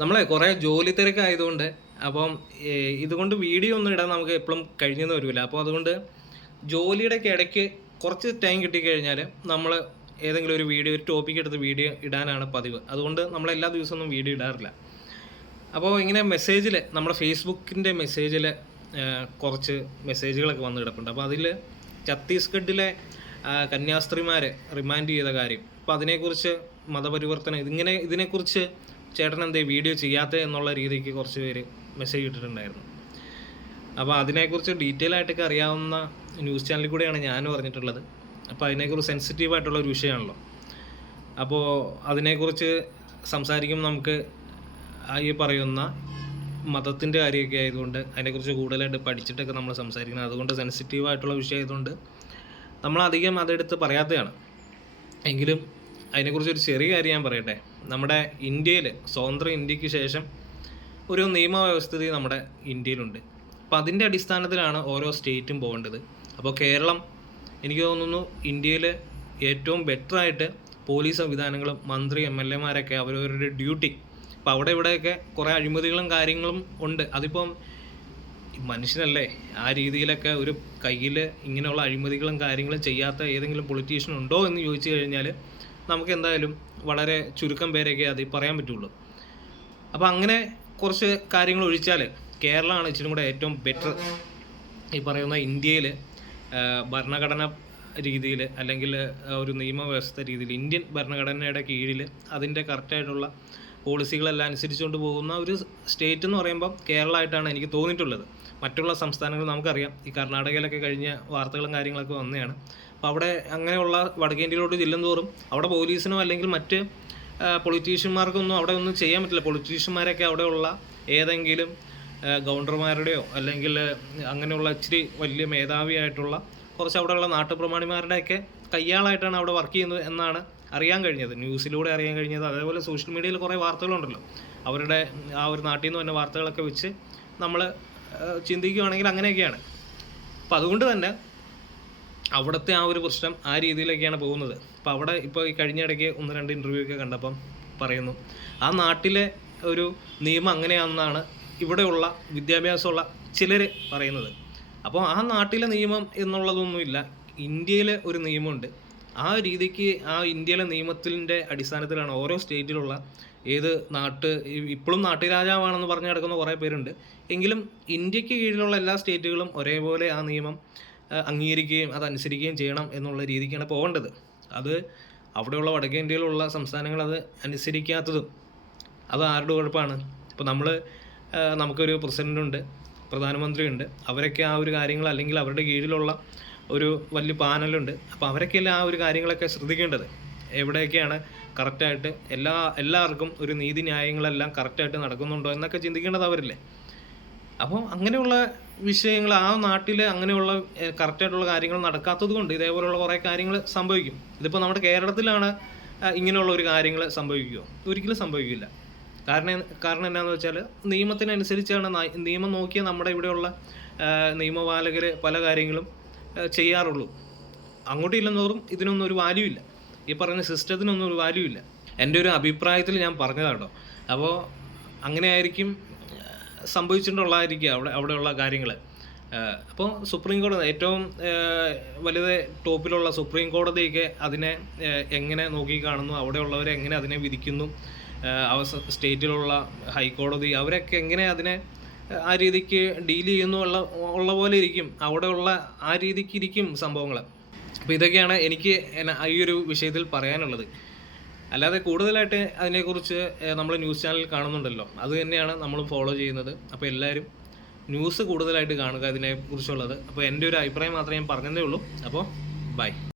നമ്മളെ കുറേ ജോലി തിരക്കായതുകൊണ്ട് അപ്പം ഇതുകൊണ്ട് വീഡിയോ ഒന്നും ഇടാൻ നമുക്ക് എപ്പോഴും കഴിഞ്ഞെന്ന് വരില്ല. അപ്പോൾ അതുകൊണ്ട് ജോലിയുടെ ഇടയ്ക്ക് കുറച്ച് ടൈം കിട്ടിക്കഴിഞ്ഞാൽ നമ്മൾ ഏതെങ്കിലും ഒരു വീഡിയോ, ഒരു ടോപ്പിക് എടുത്ത് വീഡിയോ ഇടാനാണ് പതിവ്. അതുകൊണ്ട് നമ്മൾ എല്ലാ ദിവസമൊന്നും വീഡിയോ ഇടാറില്ല. അപ്പോൾ ഇങ്ങനെ മെസ്സേജിൽ, നമ്മുടെ ഫേസ്ബുക്കിൻ്റെ മെസ്സേജിൽ കുറച്ച് മെസ്സേജുകളൊക്കെ വന്ന് കിടപ്പുണ്ട്. അപ്പോൾ അതിൽ ഛത്തീസ്ഗഡിലെ കന്യാസ്ത്രീമാർ റിമാൻഡ് ചെയ്ത കാര്യം, അപ്പോൾ അതിനെക്കുറിച്ച് മതപരിവർത്തനം, ഇതിനെക്കുറിച്ച് ചേട്ടൻ എന്തേ വീഡിയോ ചെയ്യാത്ത എന്നുള്ള രീതിക്ക് കുറച്ച് പേര് മെസ്സേജ് ഇട്ടിട്ടുണ്ടായിരുന്നു. അപ്പോൾ അതിനെക്കുറിച്ച് ഡീറ്റെയിൽ ആയിട്ടൊക്കെ അറിയാവുന്ന ന്യൂസ് ചാനലിൽ കൂടെയാണ് ഞാൻ പറഞ്ഞിട്ടുള്ളത്. അപ്പോൾ അതിനെക്കുറിച്ച് സെൻസിറ്റീവായിട്ടുള്ള ഒരു വിഷയമാണല്ലോ. അപ്പോൾ അതിനെക്കുറിച്ച് സംസാരിക്കുമ്പോൾ നമുക്ക് ഈ പറയുന്ന മതത്തിൻ്റെ കാര്യമൊക്കെ ആയതുകൊണ്ട് അതിനെക്കുറിച്ച് കൂടുതലായിട്ട് പഠിച്ചിട്ടൊക്കെ നമ്മൾ സംസാരിക്കുന്നത്. അതുകൊണ്ട് സെൻസിറ്റീവായിട്ടുള്ള വിഷയം ആയതുകൊണ്ട് നമ്മളധികം അതെടുത്ത് പറയാത്തതാണ്. എങ്കിലും അതിനെക്കുറിച്ചൊരു ചെറിയ കാര്യം ഞാൻ പറയട്ടെ. നമ്മുടെ ഇന്ത്യയിൽ, സ്വതന്ത്ര ഇന്ത്യക്ക് ശേഷം ഒരു നിയമവ്യവസ്ഥിതി നമ്മുടെ ഇന്ത്യയിലുണ്ട്. അപ്പോൾ അതിൻ്റെ അടിസ്ഥാനത്തിലാണ് ഓരോ സ്റ്റേറ്റും പോകേണ്ടത്. അപ്പോൾ കേരളം, എനിക്ക് തോന്നുന്നു, ഇന്ത്യയിൽ ഏറ്റവും ബെറ്ററായിട്ട് പോലീസ് സംവിധാനങ്ങളും മന്ത്രി MLA മാരൊക്കെ അവരവരുടെ ഡ്യൂട്ടി, അപ്പോൾ അവിടെ ഇവിടെയൊക്കെ കുറേ അഴിമതികളും കാര്യങ്ങളും ഉണ്ട്. അതിപ്പം മനുഷ്യനല്ലേ, ആ രീതിയിലൊക്കെ ഒരു കയ്യിൽ ഇങ്ങനെയുള്ള അഴിമതികളും കാര്യങ്ങളും ചെയ്യാത്ത ഏതെങ്കിലും പൊളിറ്റീഷ്യൻ ഉണ്ടോ എന്ന് ചോദിച്ചു കഴിഞ്ഞാൽ നമുക്ക് എന്തായാലും വളരെ ചുരുക്കം പേരൊക്കെ അത് പറയാൻ പറ്റുള്ളൂ. അപ്പോൾ അങ്ങനെ കുറച്ച് കാര്യങ്ങൾ ഒഴിച്ചാൽ കേരളമാണ് ഇച്ചിരി കൂടെ ഏറ്റവും ബെറ്റർ. ഈ പറയുന്ന ഇന്ത്യയിൽ ഭരണഘടന രീതിയിൽ, അല്ലെങ്കിൽ ഒരു നിയമവ്യവസ്ഥ രീതിയിൽ, ഇന്ത്യൻ ഭരണഘടനയുടെ കീഴിൽ അതിൻ്റെ കറക്റ്റായിട്ടുള്ള പോളിസികളെല്ലാം അനുസരിച്ചുകൊണ്ട് പോകുന്ന ഒരു സ്റ്റേറ്റ് എന്ന് പറയുമ്പോൾ കേരളമായിട്ടാണ് എനിക്ക് തോന്നിയിട്ടുള്ളത്. മറ്റുള്ള സംസ്ഥാനങ്ങൾ നമുക്കറിയാം, ഈ കർണാടകയിലൊക്കെ കഴിഞ്ഞ വാർത്തകളും കാര്യങ്ങളൊക്കെ വന്നതാണ്. അപ്പോൾ അവിടെ അങ്ങനെയുള്ള വടക്കേന്ത്യയിലോട്ട് ചെല്ലുന്തോറും അവിടെ പോലീസിനോ അല്ലെങ്കിൽ മറ്റ് പൊളിറ്റീഷ്യന്മാർക്കൊന്നും അവിടെ ഒന്നും ചെയ്യാൻ പറ്റില്ല. പൊളിറ്റീഷ്യന്മാരൊക്കെ അവിടെയുള്ള ഏതെങ്കിലും ഗവർണർമാരുടെയോ അല്ലെങ്കിൽ അങ്ങനെയുള്ള ഇച്ചിരി വലിയ മേധാവിയായിട്ടുള്ള കുറച്ച് അവിടെയുള്ള നാട്ടുപ്രമാണിമാരുടെയൊക്കെ കയ്യാളായിട്ടാണ് അവിടെ വർക്ക് ചെയ്യുന്നത് എന്നാണ് അറിയാൻ കഴിഞ്ഞത്, ന്യൂസിലൂടെ അറിയാൻ കഴിഞ്ഞത്. അതേപോലെ സോഷ്യൽ മീഡിയയിൽ കുറേ വാർത്തകളുണ്ടല്ലോ, അവരുടെ ആ ഒരു നാട്ടിൽ നിന്ന് തന്നെ വാർത്തകളൊക്കെ വെച്ച് നമ്മൾ ചിന്തിക്കുകയാണെങ്കിൽ അങ്ങനെയൊക്കെയാണ്. അപ്പോൾ അതുകൊണ്ട് തന്നെ അവിടുത്തെ ആ ഒരു പ്രശ്നം ആ രീതിയിലൊക്കെയാണ് പോകുന്നത്. അപ്പോൾ അവിടെ ഇപ്പോൾ ഈ കഴിഞ്ഞ ഇടയ്ക്ക് 1-2 ഇൻ്റർവ്യൂ ഒക്കെ കണ്ടപ്പം പറയുന്നു, ആ നാട്ടിലെ ഒരു നിയമം അങ്ങനെയാണെന്നാണ് ഇവിടെയുള്ള വിദ്യാഭ്യാസമുള്ള ചിലർ പറയുന്നത്. അപ്പോൾ ആ നാട്ടിലെ നിയമം എന്നുള്ളതൊന്നുമില്ല, ഇന്ത്യയിലെ ഒരു നിയമമുണ്ട്. ആ രീതിക്ക് ആ ഇന്ത്യയിലെ നിയമത്തിൻ്റെ അടിസ്ഥാനത്തിലാണ് ഓരോ സ്റ്റേറ്റിലുള്ള ഏത് ഇപ്പോഴും നാട്ടുരാജാവാണെന്ന് പറഞ്ഞു കിടക്കുന്ന കുറേ പേരുണ്ട്. എങ്കിലും ഇന്ത്യക്ക് കീഴിലുള്ള എല്ലാ സ്റ്റേറ്റുകളും ഒരേപോലെ ആ നിയമം അംഗീകരിക്കുകയും അതനുസരിക്കുകയും ചെയ്യണം എന്നുള്ള രീതിക്കാണ് പോകേണ്ടത്. അത് അവിടെയുള്ള വടക്കേ ഇന്ത്യയിലുള്ള സംസ്ഥാനങ്ങൾ അത് അനുസരിക്കാത്തതും അത് ആരുടെ കുഴപ്പമാണ്? ഇപ്പോൾ നമുക്കൊരു പ്രസിഡൻ്റുണ്ട്, പ്രധാനമന്ത്രിയുണ്ട്, അവരൊക്കെ ആ ഒരു കാര്യങ്ങൾ, അല്ലെങ്കിൽ അവരുടെ കീഴിലുള്ള ഒരു വലിയ പാനലുണ്ട്. അപ്പോൾ അവരൊക്കെയല്ലേ ആ ഒരു കാര്യങ്ങളൊക്കെ ശ്രദ്ധിക്കേണ്ടത്. എവിടെയൊക്കെയാണ് കറക്റ്റായിട്ട് എല്ലാവർക്കും ഒരു നീതി ന്യായങ്ങളെല്ലാം കറക്റ്റായിട്ട് നടക്കുന്നുണ്ടോ എന്നൊക്കെ ചിന്തിക്കേണ്ടത് അവരില്ലേ. അപ്പോൾ അങ്ങനെയുള്ള വിഷയങ്ങൾ ആ നാട്ടിൽ അങ്ങനെയുള്ള കറക്റ്റായിട്ടുള്ള കാര്യങ്ങൾ നടക്കാത്തത് കൊണ്ട് ഇതേപോലെയുള്ള കുറേ കാര്യങ്ങൾ സംഭവിക്കും. ഇതിപ്പോൾ നമ്മുടെ കേരളത്തിലാണ് ഇങ്ങനെയുള്ള ഒരു കാര്യങ്ങൾ സംഭവിക്കുമോ? ഒരിക്കലും സംഭവിക്കില്ല. കാരണം എന്താണെന്ന് വെച്ചാൽ നിയമത്തിനനുസരിച്ചാണ്, നിയമം നോക്കിയാൽ നമ്മുടെ ഇവിടെയുള്ള നിയമപാലകർ പല കാര്യങ്ങളും ചെയ്യാറുള്ളൂ. അങ്ങോട്ടും ഇല്ലെന്നോറും ഇതിനൊന്നും ഒരു വാല്യൂ ഇല്ല, ഈ പറയുന്ന സിസ്റ്റത്തിനൊന്നും ഒരു വാല്യൂ ഇല്ല. എൻ്റെ ഒരു അഭിപ്രായത്തിൽ ഞാൻ പറഞ്ഞതാട്ടോ. അപ്പോൾ അങ്ങനെ ആയിരിക്കും സംഭവിച്ചിട്ടുള്ളതായിരിക്കുക അവിടെയുള്ള കാര്യങ്ങൾ. അപ്പോൾ സുപ്രീം കോടതി, ഏറ്റവും വലുത് ടോപ്പിലുള്ള സുപ്രീം കോടതിയൊക്കെ അതിനെ എങ്ങനെ നോക്കി കാണുന്നു, അവിടെയുള്ളവരെ എങ്ങനെ അതിനെ വിധിക്കുന്നു, സ്റ്റേറ്റിലുള്ള ഹൈക്കോടതി അവരൊക്കെ എങ്ങനെ അതിനെ ആ രീതിക്ക് ഡീൽ ചെയ്യുന്നു ഉള്ള പോലെ ഇരിക്കും, അവിടെയുള്ള ആ രീതിക്ക് ഇരിക്കും സംഭവങ്ങൾ. അപ്പോൾ ഇതൊക്കെയാണ് എനിക്ക് ഈ ഒരു വിഷയത്തിൽ പറയാനുള്ളത്. അല്ലാതെ കൂടുതലായിട്ട് അതിനെക്കുറിച്ച് നമ്മൾ ന്യൂസ് ചാനൽ കാണുന്നുണ്ടല്ലോ, അത് തന്നെയാണ് നമ്മൾ ഫോളോ ചെയ്യുന്നത്. അപ്പോൾ എല്ലാവരും ന്യൂസ് കൂടുതലായിട്ട് കാണുക ഇതിനെക്കുറിച്ചുള്ളത്. അപ്പോൾ എൻ്റെ ഒരു അഭിപ്രായം മാത്രമേ ഞാൻ പറഞ്ഞതേ ഉള്ളൂ. അപ്പോൾ ബൈ.